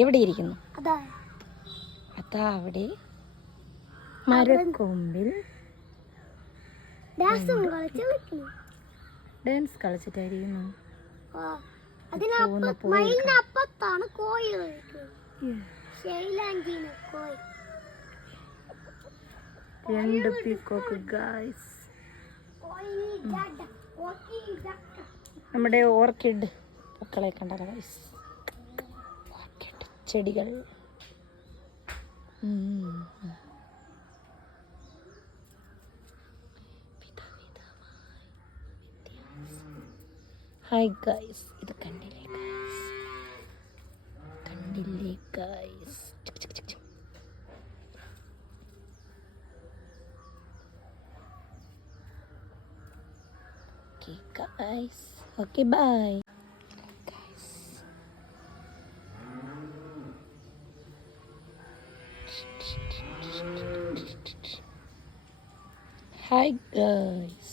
എവിടെ ഇരിക്കുന്നു? അതാ അവിടെ മരക്കൊമ്പിൽ ഡാൻസ് കളിച്ചിട്ടായിരിക്കുന്നു. രണ്ട് പീക്കോക്ക് ഗൈസ്. നമ്മുടെ ഓർക്കിഡ് പൂക്കളെ കണ്ടല്ലോ ഗൈസ്. ഓർക്കിഡ് ചെടികൾ. ഹായ് ഗൈസ്, ഇത് കണ്ടില്ലേ ഗൈസ്? കണ്ടില്ലേ guys? Okay guys, okay bye guys. Hi guys.